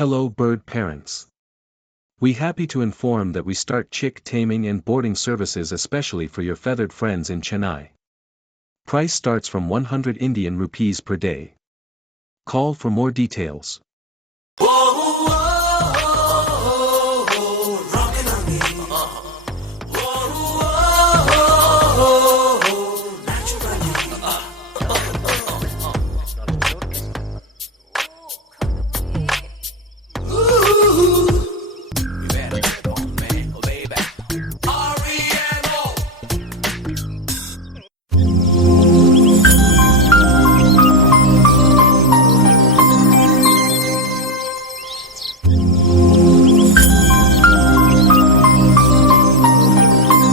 Hello bird parents. We happy to inform that we start chick taming and boarding services especially for your feathered friends in Chennai. Price starts from 100 Indian rupees per day. Call for more details.